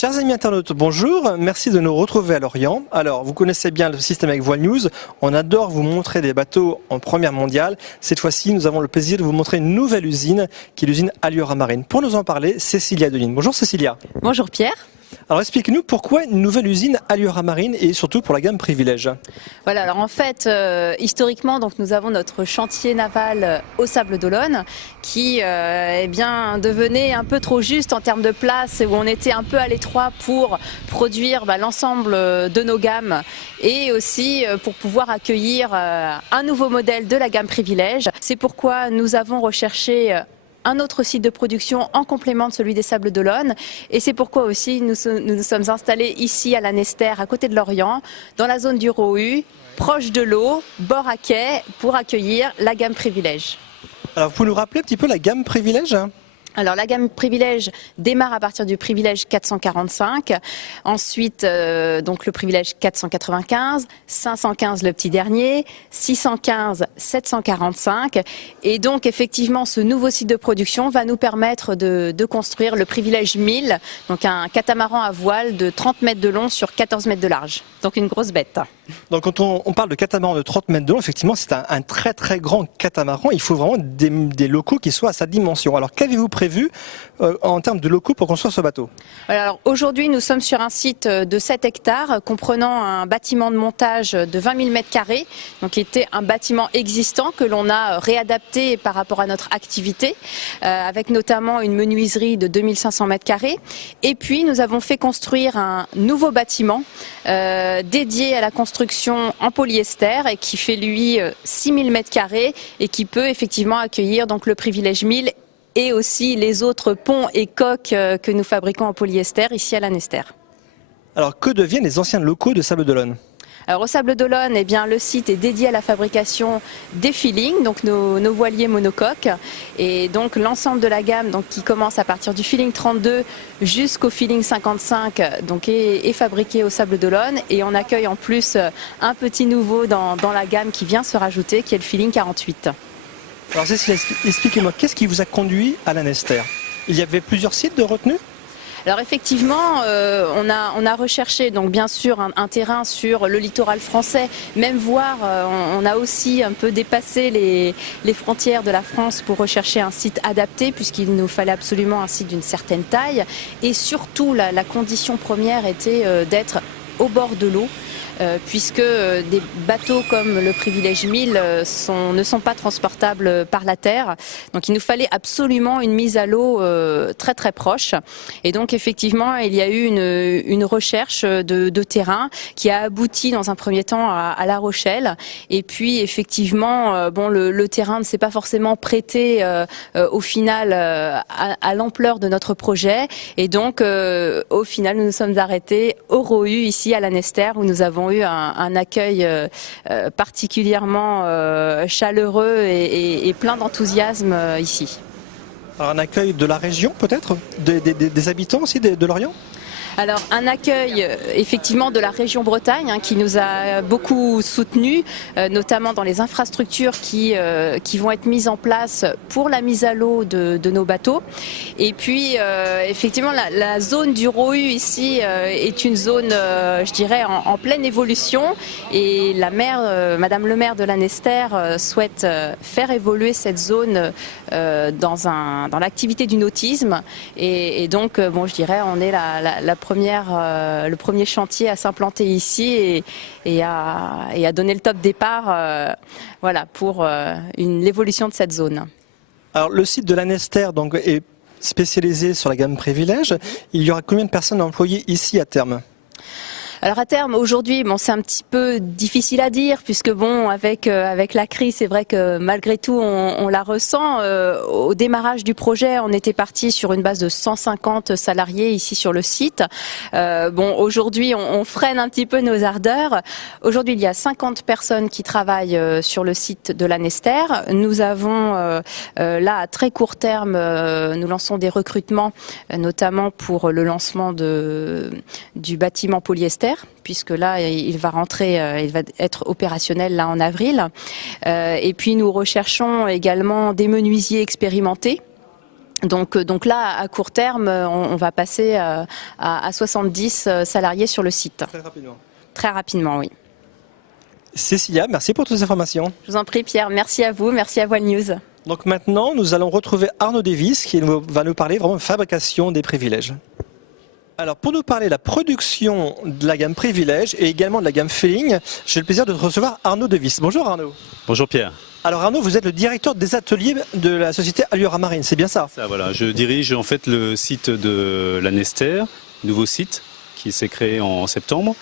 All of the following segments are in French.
Chers amis internautes, bonjour, merci de nous retrouver à Lorient. Alors, vous connaissez bien le système avec Voile News, on adore vous montrer des bateaux en première mondiale. Cette fois-ci, nous avons le plaisir de vous montrer une nouvelle usine, qui est l'usine Alliora Marine. Pour nous en parler, Cécilia Deline. Bonjour Cécilia. Bonjour Pierre. Alors expliquez-nous pourquoi une nouvelle usine Alliora Marine et surtout pour la gamme Privilège. Voilà, alors en fait, historiquement, donc nous avons notre chantier naval au Sable d'Olonne qui devenait un peu trop juste en termes de place, où on était un peu à l'étroit pour produire l'ensemble de nos gammes et aussi pour pouvoir accueillir un nouveau modèle de la gamme Privilège. C'est pourquoi nous avons recherché un autre site de production en complément de celui des Sables d'Olonne. Et c'est pourquoi aussi nous nous sommes installés ici à la Nester, à côté de Lorient, dans la zone du Rohu, proche de l'eau, bord à quai, pour accueillir la gamme Privilège. Alors vous pouvez nous rappeler un petit peu la gamme Privilège ? Alors la gamme Privilège démarre à partir du Privilège 445, ensuite donc le Privilège 495, 515 le petit dernier, 615, 745 et donc effectivement ce nouveau site de production va nous permettre de construire le Privilège 1000, donc un catamaran à voile de 30 mètres de long sur 14 mètres de large, donc une grosse bête. Donc quand on parle de catamaran de 30 mètres de long, effectivement c'est un très très grand catamaran, il faut vraiment des locaux qui soient à sa dimension. Alors qu'avez-vous prévu en termes de locaux pour construire ce bateau? Alors aujourd'hui nous sommes sur un site de 7 hectares comprenant un bâtiment de montage de 20 000 mètres carrés, donc qui était un bâtiment existant que l'on a réadapté par rapport à notre activité, avec notamment une menuiserie de 2500 mètres carrés. Et puis nous avons fait construire un nouveau bâtiment dédié à la construction en polyester et qui fait lui 6000 mètres carrés et qui peut effectivement accueillir donc le Privilège 1000 et aussi les autres ponts et coques que nous fabriquons en polyester ici à la Nester. Alors que deviennent les anciens locaux de Sable d'Olonne ? Alors au Sable d'Olonne, le site est dédié à la fabrication des feelings, donc nos voiliers monocoques, et donc l'ensemble de la gamme, donc qui commence à partir du feeling 32 jusqu'au feeling 55, donc est fabriqué au Sable d'Olonne, et on accueille en plus un petit nouveau dans la gamme qui vient se rajouter, qui est le feeling 48. Alors Cécilia, expliquez-moi, qu'est-ce qui vous a conduit à la Nester ? Il y avait plusieurs sites de retenue ? Alors effectivement, on a recherché donc bien sûr un terrain sur le littoral français, même voire on a aussi un peu dépassé les frontières de la France pour rechercher un site adapté, puisqu'il nous fallait absolument un site d'une certaine taille, et surtout la condition première était d'être au bord de l'eau. Puisque des bateaux comme le Privilège 1000 ne sont pas transportables par la terre. Donc il nous fallait absolument une mise à l'eau très très proche. Et donc effectivement, il y a eu une recherche de terrain qui a abouti dans un premier temps à La Rochelle. Et puis effectivement, le terrain ne s'est pas forcément prêté au final à l'ampleur de notre projet. Et donc au final, nous nous sommes arrêtés au Rohu, ici à la Nester, où nous avons eu un accueil particulièrement chaleureux et plein d'enthousiasme ici. Alors un accueil de la région peut-être, des habitants aussi de Lorient ? Alors un accueil effectivement de la région Bretagne qui nous a beaucoup soutenus, notamment dans les infrastructures qui vont être mises en place pour la mise à l'eau de nos bateaux. Et puis effectivement la zone du Rohu ici est une zone je dirais en pleine évolution, et la maire, Madame le maire de la Nester souhaite faire évoluer cette zone dans l'activité du nautisme, et donc je dirais on est le premier chantier à s'implanter ici et à donner le top départ pour l'évolution de cette zone. Alors le site de la Nester donc, est spécialisé sur la gamme Privilège. Il y aura combien de personnes employées ici à terme ? Alors à terme, aujourd'hui, c'est un petit peu difficile à dire, puisque avec la crise, c'est vrai que malgré tout, on la ressent. Au démarrage du projet, on était parti sur une base de 150 salariés ici sur le site. Aujourd'hui, on freine un petit peu nos ardeurs. Aujourd'hui, il y a 50 personnes qui travaillent sur le site de la Nester. Nous avons là, à très court terme, nous lançons des recrutements, notamment pour le lancement du bâtiment polyester, puisque là il va être opérationnel là en avril. Et puis nous recherchons également des menuisiers expérimentés Donc là, à court terme, on va passer à 70 salariés sur le site. Très rapidement. Très rapidement, oui. Cécilia, merci pour toutes ces informations. Je vous en prie, Pierre. Merci à vous. Merci à Voile News. Donc maintenant, nous allons retrouver Arnaud Davis qui va nous parler vraiment de fabrication des privilèges. Alors pour nous parler de la production de la gamme Privilège et également de la gamme Feeling, j'ai le plaisir de recevoir Arnaud Davis. Bonjour Arnaud. Bonjour Pierre. Alors Arnaud, vous êtes le directeur des ateliers de la société Allura Marine, c'est bien ça? Ça, voilà, je dirige en fait le site de la Nester, nouveau site qui s'est créé en septembre,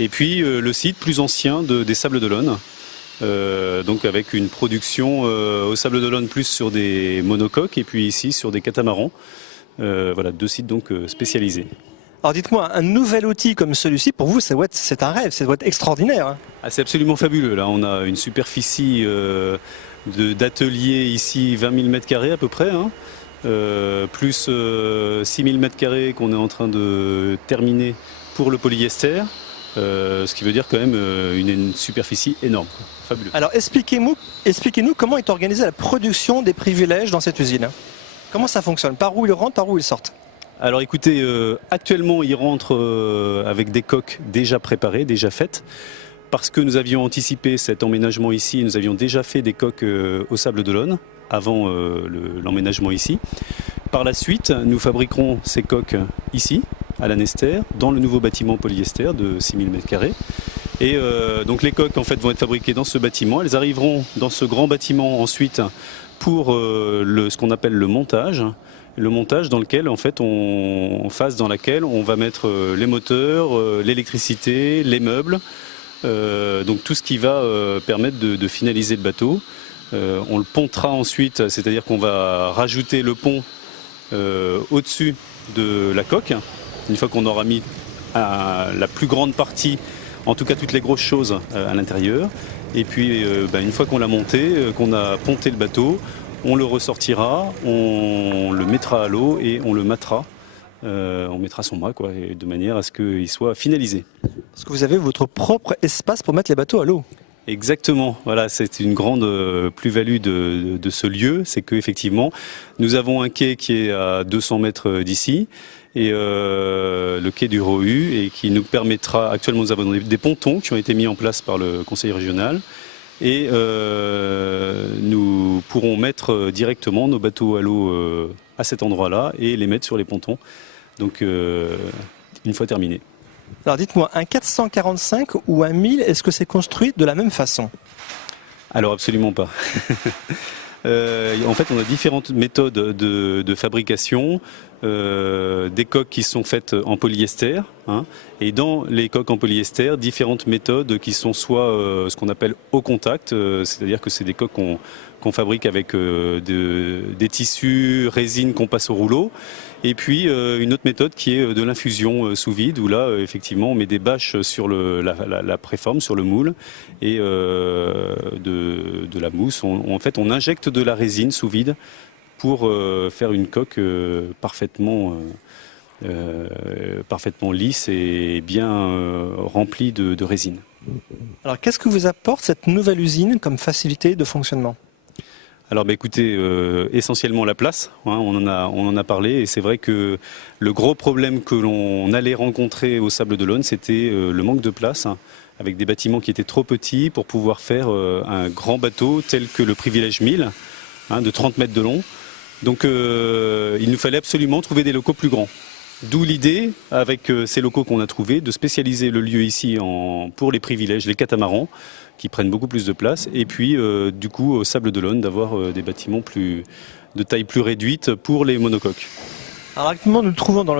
et puis le site plus ancien des Sables d'Olonne. Donc avec une production aux Sables d'Olonne plus sur des monocoques et puis ici sur des catamarans. Voilà, deux sites donc spécialisés. Alors dites-moi, un nouvel outil comme celui-ci, pour vous, c'est un rêve, ça doit être extraordinaire. Hein. Ah, c'est absolument fabuleux. Là, on a une superficie d'atelier ici, 20 000 m² à peu près, hein, plus 6 000 m² qu'on est en train de terminer pour le polyester. Ce qui veut dire quand même une superficie énorme, quoi. Fabuleux. Alors expliquez-nous comment est organisée la production des privilèges dans cette usine. Comment ça fonctionne? Par où ils rentrent, par où ils sortent? Alors écoutez, actuellement ils rentrent avec des coques déjà préparées, déjà faites, parce que nous avions anticipé cet emménagement ici, nous avions déjà fait des coques au Sable d'Olonne avant l'emménagement ici. Par la suite, nous fabriquerons ces coques ici, à la Nester, dans le nouveau bâtiment polyester de 6 000 m². Et donc les coques en fait vont être fabriquées dans ce bâtiment, elles arriveront dans ce grand bâtiment ensuite pour ce qu'on appelle le montage. Le montage dans lequel en fait dans laquelle on va mettre les moteurs, l'électricité, les meubles, donc tout ce qui va permettre de finaliser le bateau. On le pontera ensuite, c'est-à-dire qu'on va rajouter le pont au-dessus de la coque, une fois qu'on aura mis la plus grande partie, en tout cas toutes les grosses choses à l'intérieur. Et puis une fois qu'on l'a monté, qu'on a ponté le bateau, on le ressortira, on le mettra à l'eau et on le matera. On mettra son mât, quoi, de manière à ce qu'il soit finalisé. Parce que vous avez votre propre espace pour mettre les bateaux à l'eau. Exactement, voilà, c'est une grande plus-value de ce lieu, c'est qu'effectivement, nous avons un quai qui est à 200 mètres d'ici, et le quai du Rohu, et qui nous permettra, actuellement nous avons des pontons qui ont été mis en place par le conseil régional, et nous pourrons mettre directement nos bateaux à l'eau à cet endroit-là et les mettre sur les pontons, donc une fois terminé. Alors dites-moi, un 445 ou un 1000, est-ce que c'est construit de la même façon? Alors absolument pas. En fait, on a différentes méthodes de fabrication, des coques qui sont faites en polyester, hein, et dans les coques en polyester, différentes méthodes qui sont soit ce qu'on appelle au contact, c'est-à-dire que c'est des coques qu'on fabrique avec des tissus, résine qu'on passe au rouleau, et puis une autre méthode qui est de l'infusion sous vide, où là, effectivement, on met des bâches sur la préforme, sur le moule, et de la mousse. En fait, on injecte de la résine sous vide pour faire une coque parfaitement lisse et bien remplie de résine. Alors qu'est-ce que vous apporte cette nouvelle usine comme facilité de fonctionnement? Alors écoutez, essentiellement la place, hein, on en a parlé, et c'est vrai que le gros problème que l'on allait rencontrer au Sable d'Olonne, c'était le manque de place, hein, avec des bâtiments qui étaient trop petits pour pouvoir faire un grand bateau tel que le Privilège 1000, hein, de 30 mètres de long. Donc il nous fallait absolument trouver des locaux plus grands. D'où l'idée, avec ces locaux qu'on a trouvés, de spécialiser le lieu ici pour les privilèges, les catamarans, qui prennent beaucoup plus de place, et puis du coup au Sable d'Olonne d'avoir des bâtiments de taille plus réduite pour les monocoques. Alors actuellement nous nous trouvons dans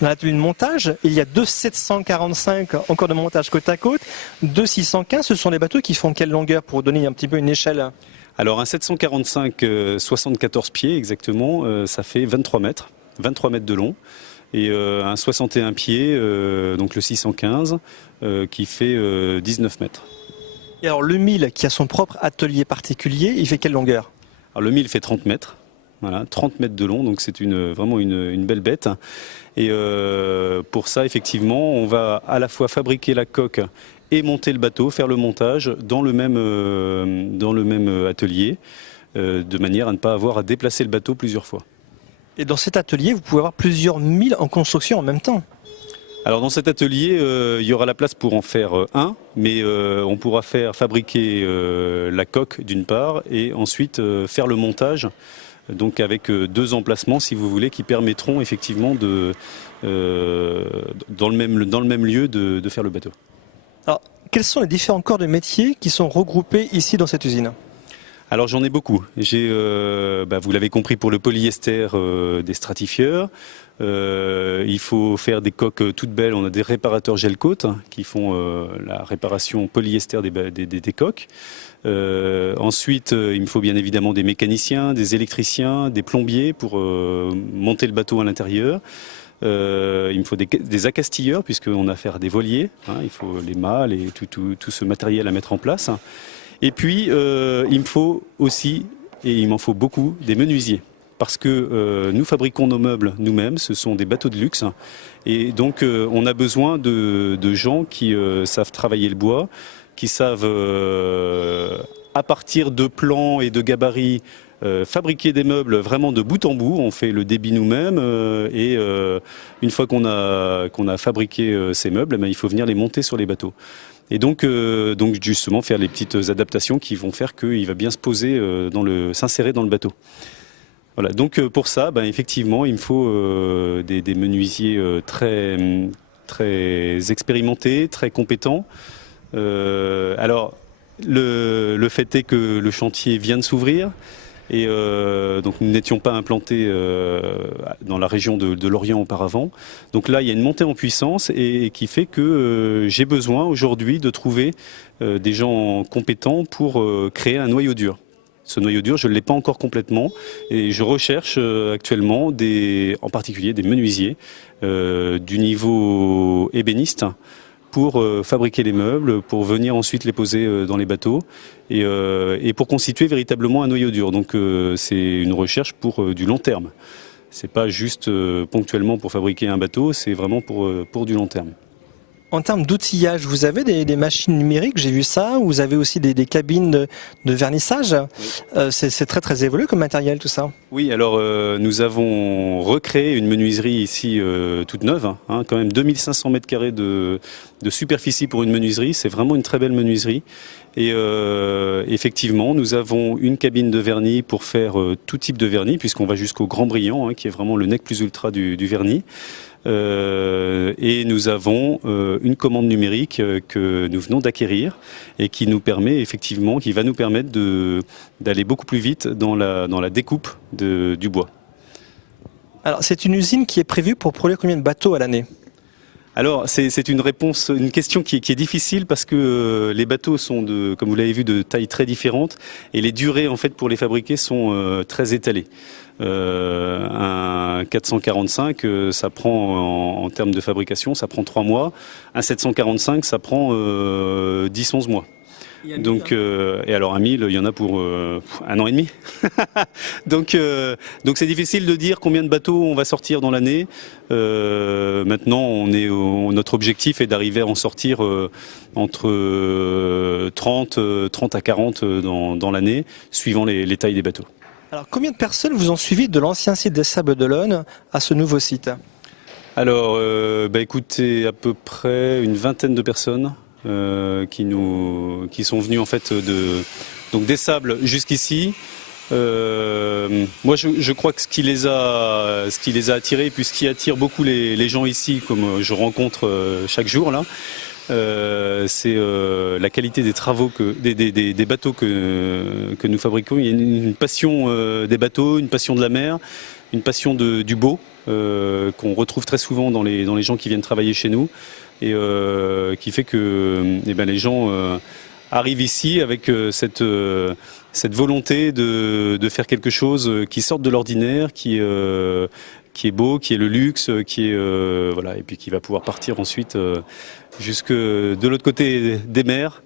l'atelier de montage, il y a deux 745 encore de montage côte à côte, deux 615, ce sont les bateaux qui font quelle longueur pour donner un petit peu une échelle? Alors un 745 74 pieds exactement, ça fait 23 mètres de long, et un 61 pieds, donc le 615, qui fait 19 mètres. Et alors le 1000 qui a son propre atelier particulier, il fait quelle longueur? Alors le 1000 fait 30 mètres, voilà, 30 mètres de long, donc c'est vraiment une belle bête. Et pour ça, effectivement, on va à la fois fabriquer la coque et monter le bateau, faire le montage dans le même atelier. de manière à ne pas avoir à déplacer le bateau plusieurs fois. Et dans cet atelier, vous pouvez avoir plusieurs milles en construction en même temps. Alors dans cet atelier, il y aura la place pour en faire un, mais on pourra fabriquer la coque d'une part et ensuite faire le montage, donc avec deux emplacements si vous voulez, qui permettront effectivement dans le même lieu de faire le bateau. Alors, quels sont les différents corps de métier qui sont regroupés ici dans cette usine ? Alors j'en ai beaucoup. Vous l'avez compris, pour le polyester, des stratifieurs. Il faut faire des coques toutes belles. On a des réparateurs gel coat qui font la réparation polyester des coques. Ensuite, il me faut bien évidemment des mécaniciens, des électriciens, des plombiers pour monter le bateau à l'intérieur. Il me faut des accastilleurs puisqu'on a affaire à des voiliers. Il faut les mâts et tout ce matériel à mettre en place. Et puis, il me faut aussi, et il m'en faut beaucoup, des menuisiers. Parce que nous fabriquons nos meubles nous-mêmes, ce sont des bateaux de luxe. Et donc, on a besoin de gens qui savent travailler le bois, qui savent, à partir de plans et de gabarits, fabriquer des meubles vraiment de bout en bout. On fait le débit nous-mêmes et une fois qu'on a fabriqué ces meubles, il faut venir les monter sur les bateaux. Et donc justement faire les petites adaptations qui vont faire qu'il va bien se poser, s'insérer dans le bateau. Voilà, donc pour ça, effectivement, il me faut des menuisiers très expérimentés, très compétents. Alors, le fait est que le chantier vient de s'ouvrir. Et donc nous n'étions pas implantés dans la région de Lorient auparavant. Donc là, il y a une montée en puissance et qui fait que j'ai besoin aujourd'hui de trouver des gens compétents pour créer un noyau dur. Ce noyau dur, je ne l'ai pas encore complètement et je recherche actuellement en particulier des menuisiers du niveau ébéniste pour fabriquer les meubles, pour venir ensuite les poser dans les bateaux et pour constituer véritablement un noyau dur. Donc c'est une recherche pour du long terme. C'est pas juste ponctuellement pour fabriquer un bateau, c'est vraiment pour du long terme. En termes d'outillage, vous avez des machines numériques, j'ai vu ça, vous avez aussi des cabines de vernissage. Oui. C'est très très évolué comme matériel tout ça. Oui, alors nous avons recréé une menuiserie ici toute neuve, quand même 2500 mètres carrés de superficie pour une menuiserie, c'est vraiment une très belle menuiserie. Et effectivement, nous avons une cabine de vernis pour faire tout type de vernis, puisqu'on va jusqu'au grand brillant, qui est vraiment le nec plus ultra du vernis. Et nous avons une commande numérique que nous venons d'acquérir et qui va nous permettre d'aller beaucoup plus vite dans la découpe du bois. Alors c'est une usine qui est prévue pour produire combien de bateaux à l'année ? Alors c'est une question qui est difficile parce que les bateaux sont comme vous l'avez vu, de tailles très différentes et les durées en fait pour les fabriquer sont très étalées. Un 445, ça prend en termes de fabrication, ça prend 3 mois. Un 745, ça prend 10-11 mois. Donc, et alors un 1000, il y en a pour 1 an et demi. Donc c'est difficile de dire combien de bateaux on va sortir dans l'année. Maintenant, notre objectif est d'arriver à en sortir entre 30 à 40 dans l'année, suivant les tailles des bateaux. Alors combien de personnes vous ont suivi de l'ancien site des Sables d'Olonne à ce nouveau site ? Alors, écoutez, à peu près une vingtaine de personnes qui sont venues en fait donc des Sables jusqu'ici. Moi, je crois que ce qui les a attirés, puis ce qui attire beaucoup les gens ici, comme je rencontre chaque jour là, c'est la qualité des travaux, des bateaux que nous fabriquons. Il y a une passion des bateaux, une passion de la mer, une passion du beau qu'on retrouve très souvent dans les gens qui viennent travailler chez nous et qui fait que les gens arrivent ici avec cette volonté de faire quelque chose qui sorte de l'ordinaire, qui est beau, qui est le luxe, et puis qui va pouvoir partir ensuite jusque de l'autre côté des mers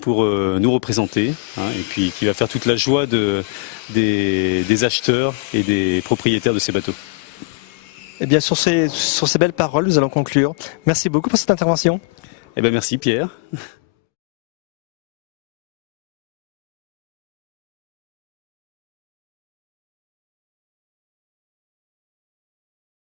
pour nous représenter, et puis qui va faire toute la joie des acheteurs et des propriétaires de ces bateaux. Eh bien, sur ces belles paroles, nous allons conclure. Merci beaucoup pour cette intervention. Merci Pierre.